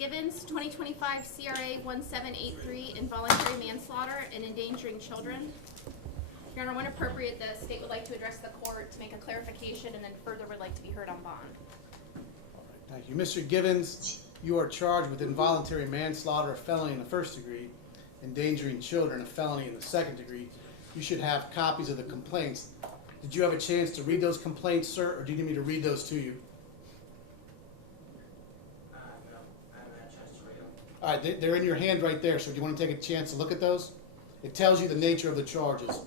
Givens, 2025 CRA 1783, involuntary manslaughter and endangering children. Your Honor, when appropriate, the state would like to address the court to make a clarification and then further would like to be heard on bond. All right, thank you. Mr. Givens, you are charged with involuntary manslaughter, a felony in the first degree, endangering children, a felony in the second degree. You should have copies of the complaints. Did you have a chance to read those complaints, sir, or do you need me to read those to you? No, I haven't had a chance to read them. All right, they're in your hand right there, so do you want to take a chance to look at those? It tells you the nature of the charges.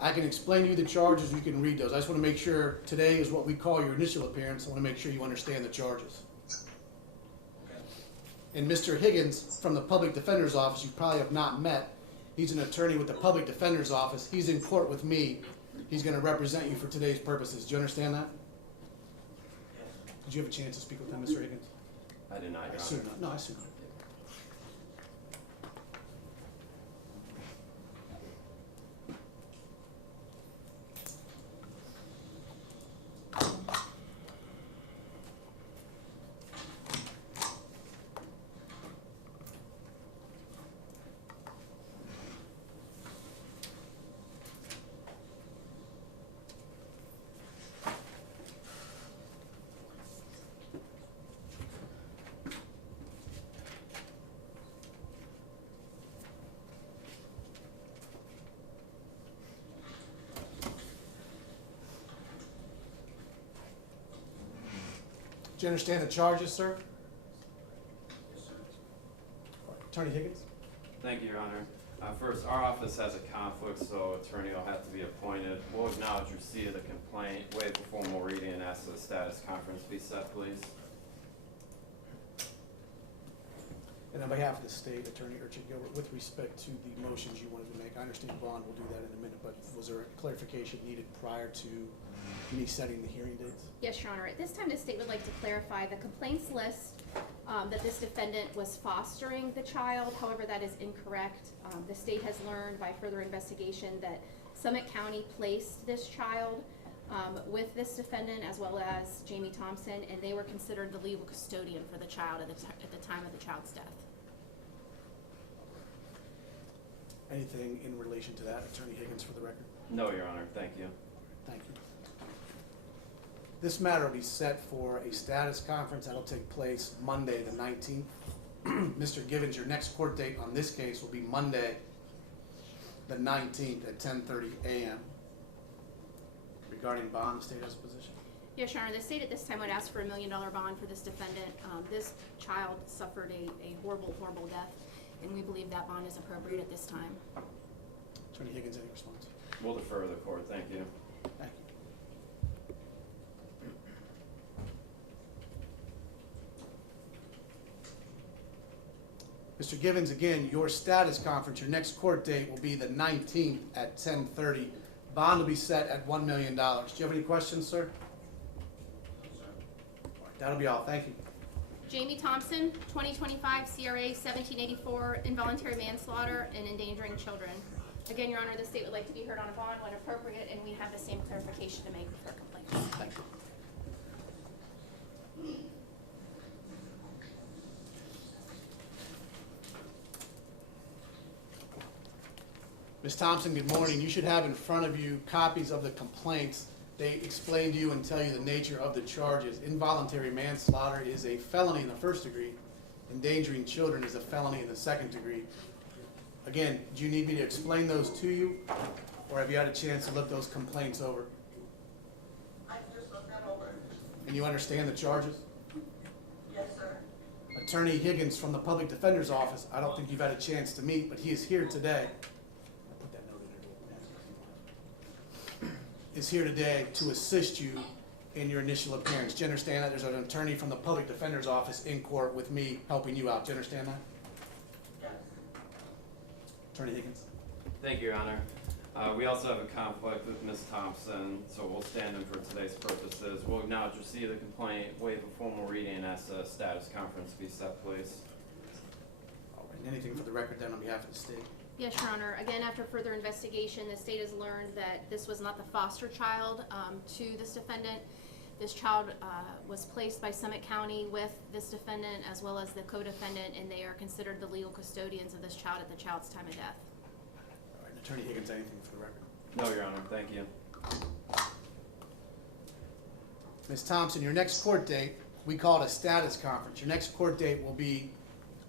I can explain to you the charges, you can read those. I just want to make sure today is what we call your initial appearance. I want to make sure you understand the charges. Okay. And Mr. Higgins from the Public Defender's Office, you probably have not met. He's an attorney with the Public Defender's Office. He's in court with me. He's going to represent you for today's purposes. Do you understand that? Yes. Did you have a chance to speak with him, Mr. Higgins? I did not, I Your assume Honor. not. No, I assume not. Do you understand the charges, sir? Yes, sir. Attorney Higgins? Thank you, Your Honor. First, our office has a conflict, so attorney will have to be appointed. We'll acknowledge receipt of the complaint, waive the formal reading, and ask that the status conference be set, please. And on behalf of the state, Attorney Gilbert, with respect to the motions you wanted to make, I understand Bond will do that in a minute, but was there a clarification needed prior to me setting the hearing dates? Yes, Your Honor. At this time, the state would like to clarify the complaints list that this defendant was fostering the child. However, that is incorrect. The state has learned by further investigation that Summit County placed this child with this defendant as well as Jamie Thompson, and they were considered the legal custodian for the child at the time of the child's death. Anything in relation to that, Attorney Higgins, for the record? No, Your Honor. Thank you. Thank you. This matter will be set for a status conference that'll take place Monday, the 19th. Mr. Givens, your next court date on this case will be Monday, the 19th at 10:30 a.m. Regarding bond, the state has a position. Yes, Your Honor. The state at this time would ask for $1 million bond for this defendant. This child suffered a horrible, horrible death, and we believe that bond is appropriate at this time. Attorney Higgins, any response? We'll defer to the court. Thank you. Thank you. Mr. Givens, again, your status conference, your next court date will be the 19th at 10:30. Bond will be set at $1 million. Do you have any questions, sir? No, sir. All right, that'll be all. Thank you. Jamie Thompson, 2025 CRA 1784, involuntary manslaughter and endangering children. Again, Your Honor, the state would like to be heard on a bond when appropriate, and we have the same clarification to make for complaints. Thank you. Ms. Thompson, good morning. You should have in front of you copies of the complaints. They explain to you and tell you the nature of the charges. Involuntary manslaughter is a felony in the first degree. Endangering children is a felony in the second degree. Again, do you need me to explain those to you, or have you had a chance to look those complaints over? I just looked them over. And you understand the charges? Yes, sir. Attorney Higgins from the Public Defender's Office, I don't think you've had a chance to meet, but he is here today. I'll put that note in there. Is here today to assist you in your initial appearance. Do you understand that? There's an attorney from the Public Defender's Office in court with me helping you out. Do you understand that? Yes. Attorney Higgins? Thank you, Your Honor. We also have a conflict with Ms. Thompson, so we'll stand in for today's purposes. We'll acknowledge receipt of the complaint, waive a formal reading, and ask the status conference be set, please. All right. Anything for the record then on behalf of the state? Yes, Your Honor. Again, after further investigation, the state has learned that this was not the foster child to this defendant. This child was placed by Summit County with this defendant as well as the co-defendant, and they are considered the legal custodians of this child at the child's time of death. All right, Attorney Higgins, anything for the record? No, Your Honor, thank you. Ms. Thompson, your next court date, we call it a status conference. Your next court date will be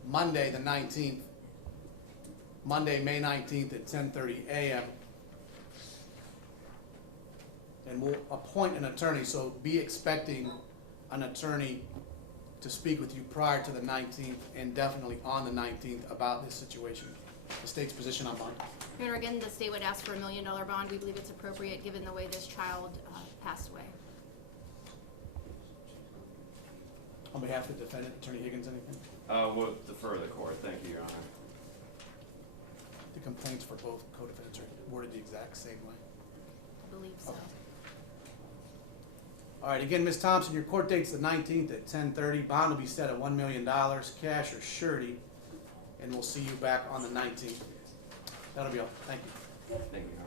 Monday, the 19th. Monday, May 19th at 10:30 a.m. And we'll appoint an attorney, so be expecting an attorney to speak with you prior to the 19th and definitely on the 19th about this situation. The state's position on bond. Your Honor, again, the state would ask for $1 million bond. We believe it's appropriate given the way this child passed away. On behalf of the defendant, Attorney Higgins, anything? We'll defer the court, thank you, Your Honor. The complaints for both co-defendants are worded the exact same way. I believe so. Okay. All right, again, Ms. Thompson, your court date's the 19th at 10:30. Bond will be set at $1 million, cash or surety, and we'll see you back on the 19th. That'll be all. Thank you. Thank you.